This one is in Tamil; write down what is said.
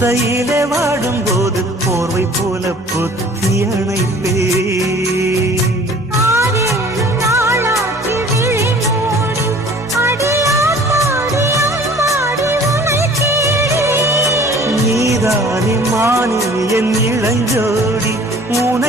ஒத்தையிலே வாடும் போது போர்வை போல பொத்தி அணைப்பே. நீதானே மானே என் இளஞ்சோடி உனை